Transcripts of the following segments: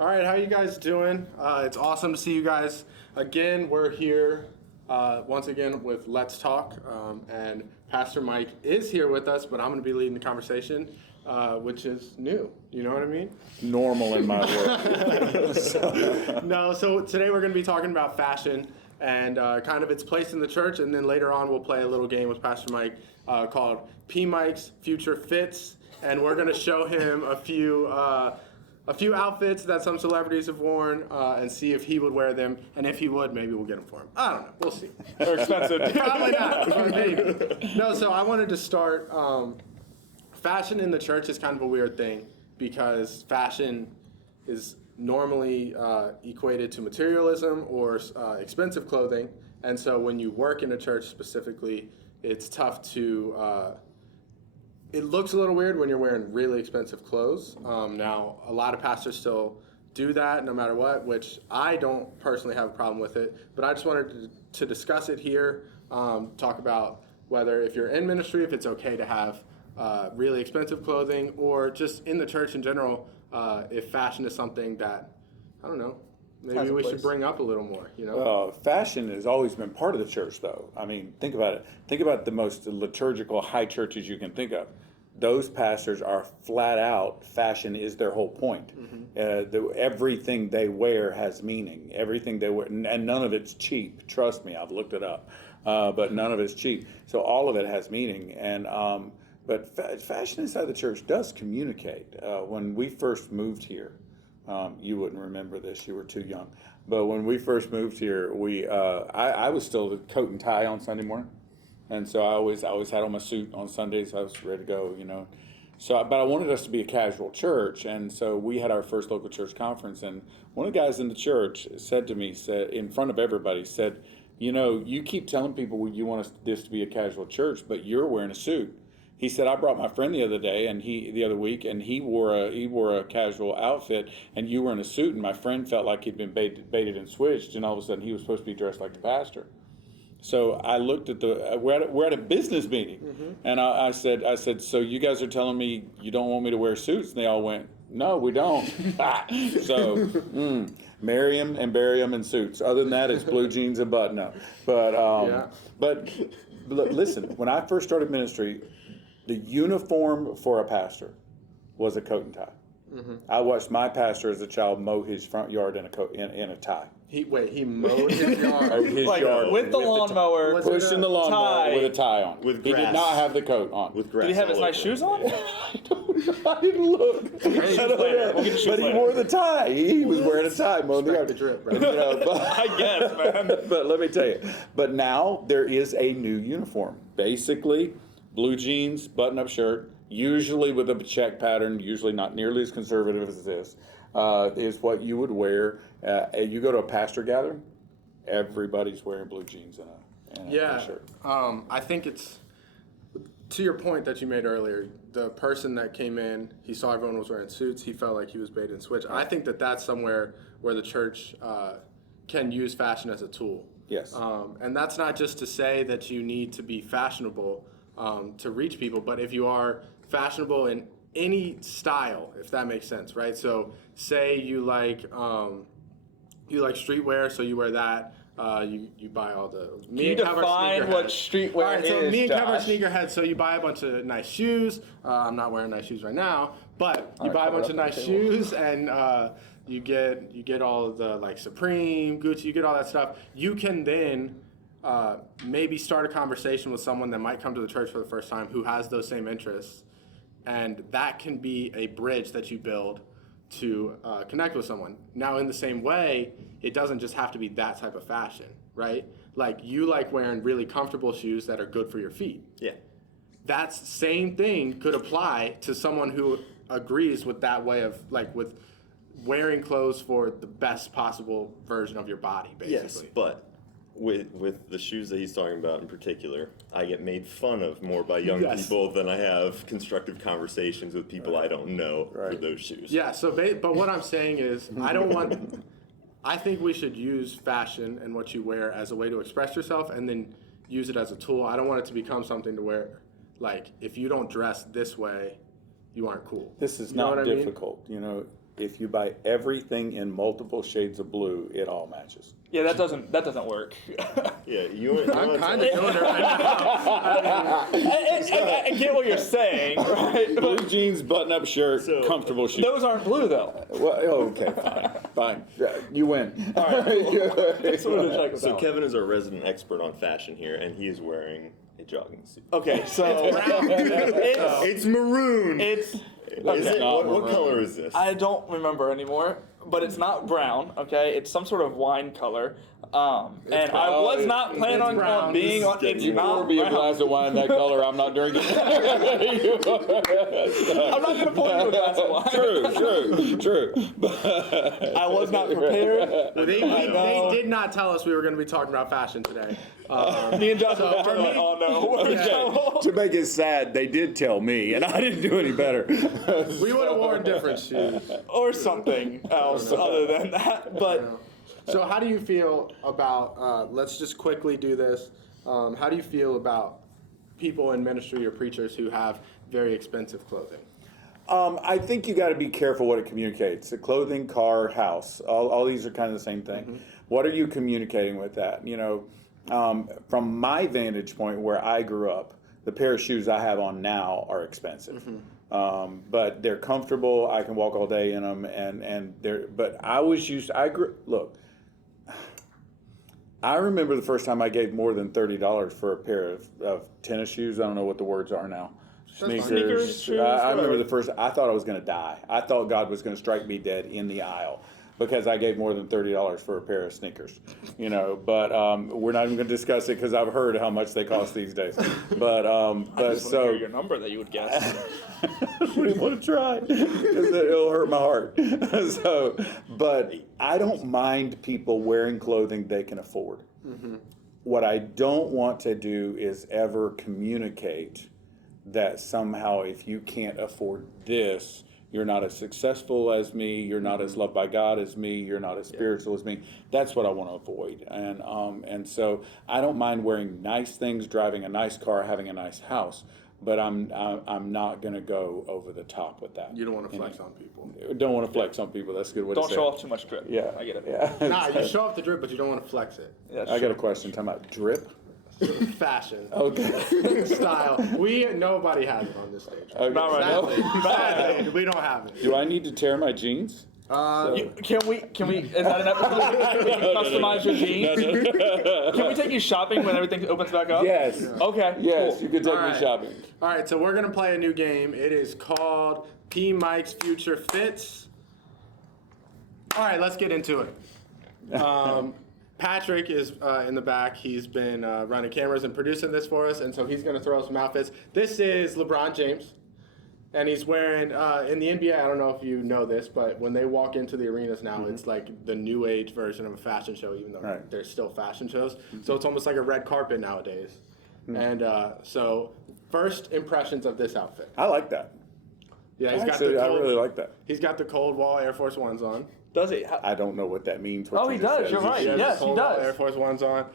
All right, how you guys doing? It's awesome to see you guys again. We're here once again with Let's Talk, and Pastor Mike is here with us, but I'm going to be leading the conversation, which is new. You know what I mean? Normal in my world. So today we're going to be talking about fashion and kind of its place in the church, and then later on we'll play a little game with Pastor Mike called P. Mike's Future Fits, and we're going to show him a few outfits that some celebrities have worn and see if he would wear them. And if he would, maybe we'll get them for him. I don't know. We'll see. They're expensive. Probably not. Maybe. No, so I wanted to start. Fashion in the church is kind of a weird thing because fashion is normally equated to materialism or expensive clothing. And so when you work in a church specifically, it's tough to... It looks a little weird when you're wearing really expensive clothes. Now, a lot of pastors still do that no matter what, which I don't personally have a problem with it. But I just wanted to discuss it here, talk about whether if you're in ministry, if it's okay to have really expensive clothing, or just in the church in general, if fashion is something that, I don't know, maybe we should bring up a little more, you know? Fashion has always been part of the church, though. I mean, think about it. Think about the most liturgical high churches you can think of. Those pastors are flat out, fashion is their whole point. Mm-hmm. Everything they wear has meaning. Everything they wear, and none of it's cheap. Trust me, I've looked it up. But none of it's cheap. So all of it has meaning. And but fashion inside the church does communicate. When we first moved here, you wouldn't remember this, you were too young. But when we first moved here, I was still the coat and tie on Sunday morning. And so I always had on my suit on Sundays. I was ready to go, you know. But I wanted us to be a casual church, and so we had our first local church conference. And one of the guys in the church said to me, in front of everybody, said, "You know, you keep telling people you want this to be a casual church, but you're wearing a suit." He said, "I brought my friend the other week, and he wore a casual outfit, and you were in a suit, and my friend felt like he'd been baited and switched, and all of a sudden he was supposed to be dressed like the pastor." So I looked at we're at a business meeting, mm-hmm. and I said, "So you guys are telling me you don't want me to wear suits?" And they all went, "No, we don't." So marry him and bury him in suits. Other than that, it's blue jeans and button up. But listen, when I first started ministry, the uniform for a pastor was a coat and tie. Mm-hmm. I watched my pastor as a child mow his front yard in a tie. He mowed his yard? Yard. With the lawnmower. Pushing the lawnmower with a tie on. With grass. He did not have the coat on. With grass. Did he have his nice shoes on? I didn't look. But he wore the tie. He was wearing a tie. Mowing the yard. The drip, bro. I guess, man. But let me tell you. But now there is a new uniform. Basically, blue jeans, button-up shirt, usually with a check pattern, usually not nearly as conservative as this, is what you would wear. You go to a pastor gathering, everybody's wearing blue jeans and a shirt. I think it's, to your point that you made earlier, the person that came in, he saw everyone was wearing suits, he felt like he was baited and switched. I think that's somewhere where the church can use fashion as a tool. Yes. And that's not just to say that you need to be fashionable to reach people, but if you are fashionable in any style, if that makes sense, right? So say you like streetwear, so you wear that. You buy all the. Can you define what streetwear all right, so is? Me and Kev are Josh? sneakerheads, so you buy a bunch of nice shoes. I'm not wearing nice shoes right now, but you buy a bunch of nice shoes, and you get all of the like Supreme, Gucci, you get all that stuff. You can then maybe start a conversation with someone that might come to the church for the first time who has those same interests, and that can be a bridge that you build to connect with someone. Now, in the same way, it doesn't just have to be that type of fashion, right? Like, you like wearing really comfortable shoes that are good for your feet. Yeah. That same thing could apply to someone who agrees with that way of, like, with wearing clothes for the best possible version of your body, basically. Yes, but with the shoes that he's talking about in particular, I get made fun of more by young people than I have constructive conversations with people I don't know for those shoes. Yeah, so but what I'm saying is I think we should use fashion and what you wear as a way to express yourself and then use it as a tool. I don't want it to become something to where, like, if you don't dress this way, you aren't cool. This is not difficult, you know. if you buy everything in multiple shades of blue, it all matches. Yeah, that doesn't work. Yeah, I'm kind of doing it right now. I get what you're saying, right? Blue jeans, button-up shirt, So- comfortable shoes. Those aren't blue though. Well, okay, fine. You win. All right, Just wanted to check this So out. Kevin is our resident expert on fashion here, and he is wearing a jogging suit. Okay, so It's maroon. it's Is okay. it? not What maroon. color is this? I don't remember anymore, but it's not brown. Okay, it's some sort of wine color. And I was not planning on brown. being on. It's You not Pour me a brown. glass of wine that color, I'm not drinking. I'm not gonna pour you a glass of wine. True. I was not prepared. They did not tell us we were going to be talking about fashion today. Me and Josh were for me- like, oh no, we're in trouble. To make it sad, they did tell me, and I didn't do any better. We would have worn different shoes. Or something else other than that. But So how do you feel about, let's just quickly do this. How do you feel about people in ministry or preachers who have very expensive clothing? I think you got to be careful what it communicates. The clothing, car, house, all these are kind of the same thing. Mm-hmm. What are you communicating with that? You know, from my vantage point where I grew up, the pair of shoes I have on now are expensive. Mm-hmm. But they're comfortable. I can walk all day in them, and they're. But look. I remember the first time I gave more than $30 for a pair of tennis shoes. I don't know what the words are now. Sneakers, shoes, I remember whatever. the first. I thought I was going to die. I thought God was going to strike me dead in the aisle because I gave more than $30 for a pair of sneakers. You know, but we're not even going to discuss it because I've heard how much they cost these days. But I just want to hear so. your number that you would guess. I wouldn't want to try because it'll hurt my heart. So, but I don't mind people wearing clothing they can afford. Mm-hmm. What I don't want to do is ever communicate that somehow if you can't afford this, you're not as successful as me, you're not as loved by God as me, you're not as spiritual as me. That's what I want to avoid. And so I don't mind wearing nice things, driving a nice car, having a nice house, but I'm not going to go over the top with that. You don't want to flex on people. Don't want to flex on people. That's a good way to Don't say show it. off too much drip. Yeah, I get it. Yeah. Nah, you show off the drip, but you don't want to flex it. Yeah, I got a question. Talking about drip. Fashion. Okay. Style. Nobody has it on this stage. Okay. Not right now. Sadly, we don't have it. Do I need to tear my jeans? Can we? Is that an episode? We can customize your jeans. Can we take you shopping when everything opens back up? Yes. Okay. Yes, Cool. you can take All me right. shopping. All right, so we're going to play a new game. It is called P. Mike's Future Fits. All right, let's get into it. Patrick is in the back. He's been running cameras and producing this for us, and so he's going to throw some outfits. This is LeBron James, and he's wearing, in the NBA, I don't know if you know this, but when they walk into the arenas now, it's like the new age version of a fashion show, even though Right. there's still fashion shows. So it's almost like a red carpet nowadays. And so first impressions of this outfit. I like that. Yeah, he's Actually, got the I cold, really like that. He's got the cold wall Air Force Ones on. Does he? I don't know what that means. What Oh, you he just does, said. you're right. He has Yes, the he cold wall does. Air Force Ones on.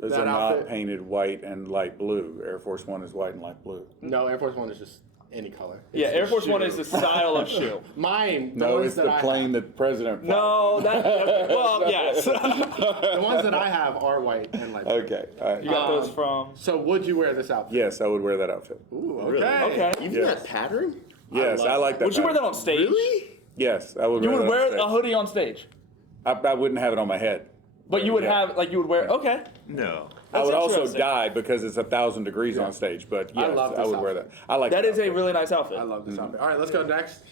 Those That are not outfit. painted white and light blue. Air Force One is white and light blue. No, Air Force One is just any color. Yeah, It's Air the Force One shoe. is the style of shoe. Mine. The No, ones it's that the I plane have, that the president flies. No, that. Well, yes. the ones that I have are white and light blue. Okay. All right. You got those from. So would you wear this outfit? Yes, I would wear that outfit. Ooh, okay. Really? Okay. Even Yes. that pattern? Yes, I like that. Would you wear that pattern. on stage? Really? Yes, I would. You wear would that wear on stage. a hoodie on stage, I wouldn't have it on my head. but you would Yeah. have you would wear. Okay. No. I would also interesting. die because it's 1,000 degrees on stage. But yes, love I this would wear that. outfit. I like That is a outfit. really nice outfit. I love this outfit. All right, let's go next.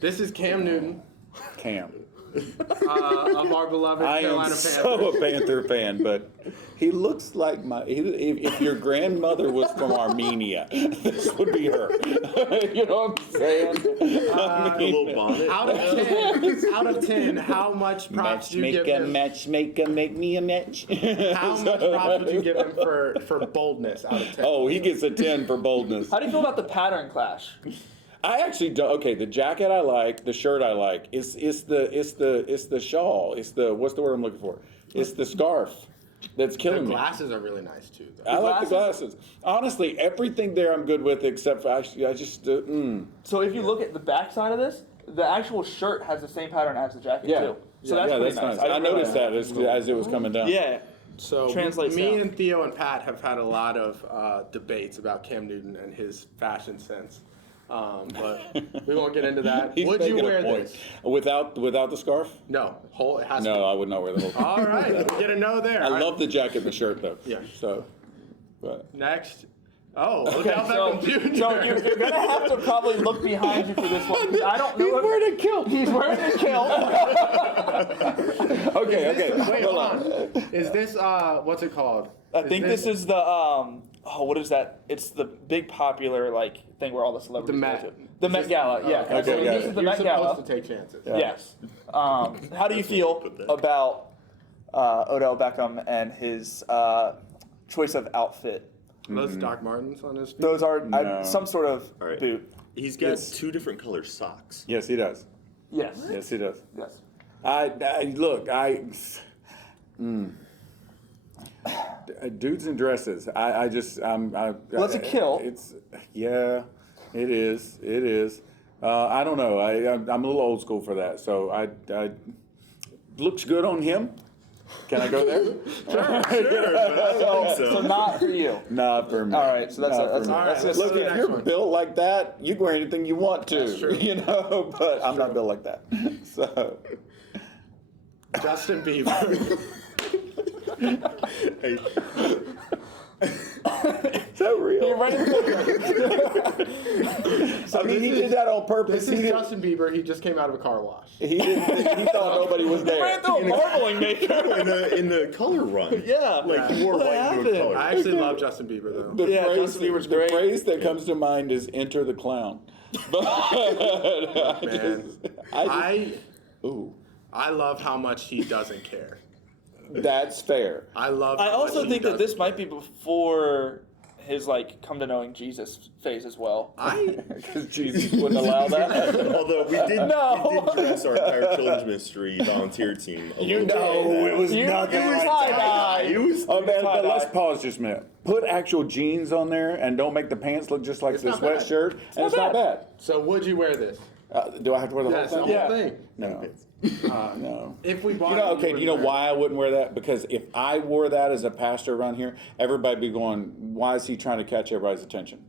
This is Cam Newton Cam. of our beloved I am Carolina Panthers. so a Panther fan, but he looks like my. If your grandmother was from Armenia, this would be her. You know what I'm saying? A little bonnet. Out of 10, how much props do you give him? Matchmaker, make me a match. How much props would you give him for boldness out of 10? Oh, he gets a 10 for boldness. How do you feel about the pattern clash? I actually do. Okay, the jacket I like, the shirt I like. It's the shawl. It's the what's the word I'm looking for? It's the scarf. that's killing The me. glasses are really nice too, though. I like the glasses. Honestly, everything there I'm good with except for I just. So if you look at the back side of this, the actual shirt has the same pattern as the jacket Yeah. too. So that's pretty nice. I noticed that as it was coming down. Yeah. So Translates me down. and Theo and Pat have had a lot of debates about Cam Newton and his fashion sense. But we won't get into that. He's Would you making a wear point. this? Without the scarf? No, it has to No, be. I would not wear the whole. All right, we get a no there. I love the jacket and the shirt though. Yeah. So, but Next. Oh, Okay, Odell so, Beckham Jr. so you're gonna have to probably look behind you for this one. 'Cause I don't know. he's wearing a kilt. He's wearing a kilt. Okay. Wait, hold on. Is this what's it called? I think this is the what is that? It's the big popular thing where all the celebrities The Met. go to. The Met Gala, yeah. Okay, So got this it. is the You're Met Gala. supposed to take chances. Yeah. Yes. How do you feel about Odell Beckham and his choice of outfit? Are those Doc Martens on his feet? Those are No. some sort of All right. boot. He's got Yes. 2 different color socks. Yes, he does. Yes. Yes, he does. Yes. Dudes in dresses. Well, it's a kilt. Yeah, it is. It is. I don't know. I'm a little old school for that. So I looks good on him. Can I go there? So not for you. Not for me. All right, so that's Not that's for me. All right, let's Look, do the if next you're one. built like that, you can wear anything you want to. That's true. You know, but I'm not built like that. So Justin Bieber. Hey, is that real? I mean, he did that on purpose. This is He didn't- Justin Bieber. He just came out of a car wash. He thought nobody was there. Ran through a marbling maker. in the color run. Yeah. Like he wore What white into a happened? color. I actually love Justin Bieber though. The Yeah, phrase, Justin Bieber's the great. phrase that comes to mind is "enter the clown." But Man, ooh, I love how much he doesn't care. that's fair. I love. I how also much he think that this doesn't might be before his come to knowing Jesus phase as well. Because Jesus wouldn't allow that. Although we did dress our entire children's ministry volunteer team. A little bit. No, it was nothing. It was like tie-dye. that. It was. Oh man, but tie-dye. let's pause just a minute. Put actual jeans on there and don't make the pants look just like the not bad. sweatshirt, and it's not bad. So would you wear this? Do I have to wear the Yes, the whole whole thing? thing. No. No. If we bought You know, it, okay, do you know why I wouldn't wear that? Because if I wore that as a pastor around here, everybody'd be going, why is he trying to catch everybody's attention?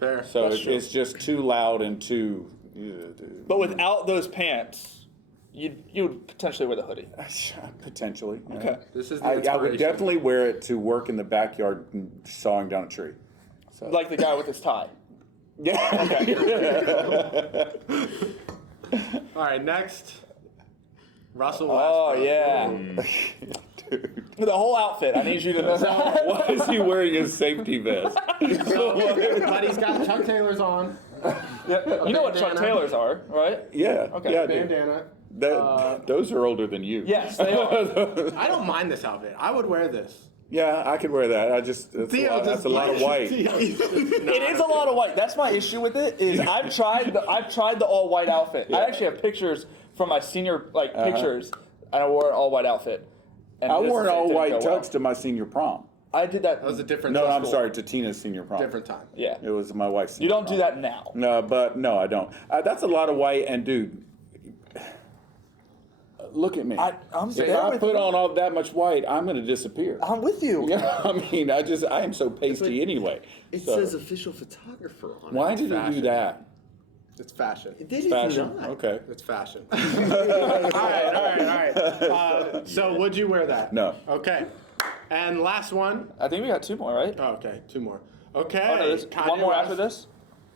Fair. So That's true. it's just too loud and too... But without those pants, you would potentially wear the hoodie. Potentially. Yeah. Okay. This is the I would inspiration. definitely wear it to work in the backyard sawing down a tree. So. Like the guy with his tie. Yeah. All right, next. Russell Oh Westbrook. yeah. Dude. The whole outfit. I need you to know. Why is he wearing a safety vest? But he's got Chuck Taylors on. Yeah. You know what Chuck bandana. Taylors are, right? Yeah. Okay. Yeah, dude. Bandana. Those are older than you. Yes, they are. I don't mind this outfit. I would wear this. Yeah, I could wear that. That's a lot of white. It is a lot of white. That's my issue with it. Is I've tried the all white outfit. I actually have pictures from my senior pictures, and I wore an all white outfit. And I this wore an didn't all white go well. tux to my senior prom. I did that. That was a different No, time. I'm sorry, to Tina's senior prom. Different time. Yeah. It was my wife's senior You don't prom. do that now. No, I don't. That's a lot of white, and dude, look at me. I'm if there I with put you. on all that much white, I'm going to disappear. I'm with you. Yeah, I mean, I am so pasty anyway. It So, says official photographer on it. why did he do fashion. that? It's fashion. It is Fashion. not. Okay. It's fashion. all right. So would you wear that? No. Okay. And last one. I think we got two more, right? Oh, okay, two more. Okay. Oh, no, there's Kanye one more West. after this.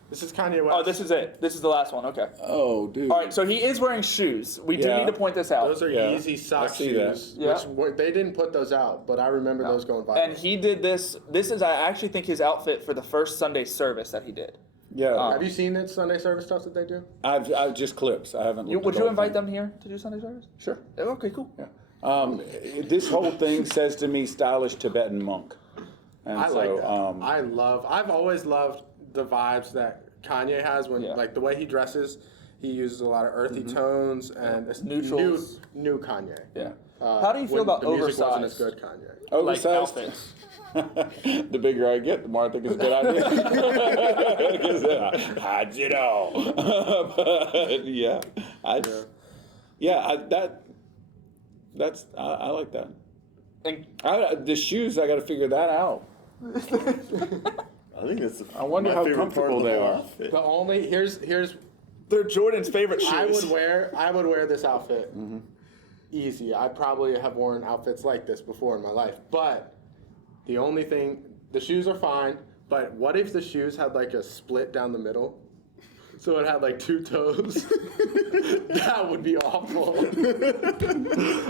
This is Kanye West. Oh, this is it. This is the last one. Okay. Oh, dude. All right. So he is wearing shoes. We do Yeah. need to point this out. Those are Yeah, easy sock I see that. shoes. Yeah. Which they didn't put those out, but I remember those going viral. And he did this. This is, I actually think, his outfit for the first Sunday service that he did. Yeah. Have you seen that Sunday service stuff that they do? I've just clips. I haven't. Looked Would at you the whole invite thing. them here to do Sunday service? Sure. Okay, cool. Yeah. This whole thing says to me, stylish Tibetan monk. And I like that. Um, I've always loved the vibes that Kanye has when, Yeah. like, the way he dresses He uses a lot of earthy tones and it's Neutrals. New Kanye. Yeah. How do you feel about the music wasn't as oversized? good Kanye. Like Oversized. outfits. The bigger I get, the more I think it's a good idea. 'Cause, how'd you know? But yeah, I like that. And The shoes, I got to figure that out. I think that's. I wonder my how favorite part comfortable of the they whole are. outfit. The only here's they're Jordan's favorite shoes. I would wear this outfit easy. I probably have worn outfits like this before in my life. But the only thing, the shoes are fine, but what if the shoes had like a split down the middle? So it had like two toes. That would be awful.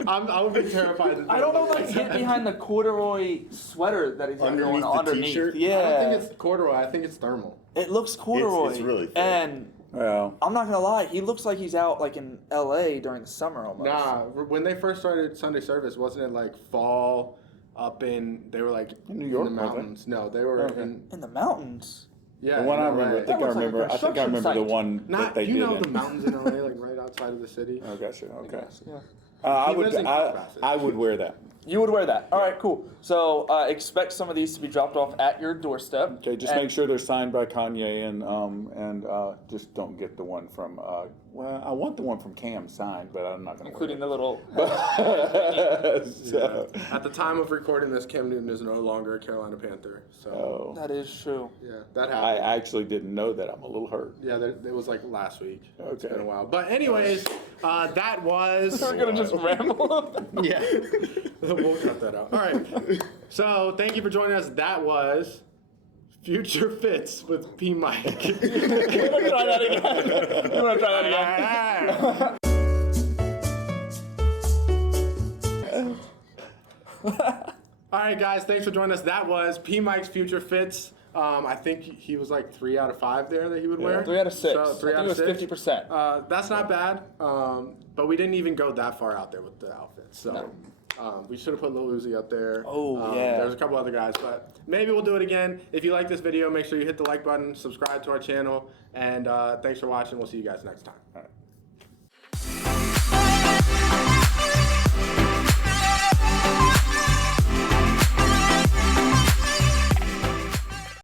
I would be terrified. I don't know if I can get behind the corduroy sweater that he's got Underneath going the underneath. t-shirt? Yeah, I don't think it's corduroy. I think it's thermal. it looks corduroy. It's really thick. And Well, I'm not gonna lie, he looks like he's out like in LA during the summer almost. Nah, when they first started Sunday service, wasn't it like fall up in? They were like In New York, in the weren't they? mountains. No, they were Okay. in In the mountains. yeah. the one I in remember, LA. I think I looks like a remember. I think I construction remember the site. one that Not they you did. know in. the mountains in LA, like right outside of the city. Oh, gotcha. Okay. Yeah. I He lives in Calabasas. I would wear that. You would wear that. All right, cool. So expect some of these to be dropped off at your doorstep. Okay, just And- make sure they're signed by Kanye and just don't get the one from. Well, I want the one from Cam signed, but I'm not gonna. including the little. So, At the time of recording this, Cam Newton is no longer a Carolina Panther. So oh, That is true. yeah, that I happened. actually didn't know that. I'm a little hurt. Yeah, it was like last week. It's Okay. been a while. But anyways, that was. We're gonna just ramble. Yeah. We'll cut that out. All right. So thank you for joining us. That was Future Fits with P. Mike. You wanna try that again? You wanna try that again? All right, guys. Thanks for joining us. That was P. Mike's Future Fits. I think he was like 3 out of 5 there that he would wear. 3 out of 6. So 3 I out think of it 6. was 50%. That's not bad. But we didn't even go that far out there with the outfits. So we should have put Lil Uzi up there. Oh, yeah. There's a couple other guys, but maybe we'll do it again. If you like this video, make sure you hit the like button, subscribe to our channel, and thanks for watching. We'll see you guys next time. All right.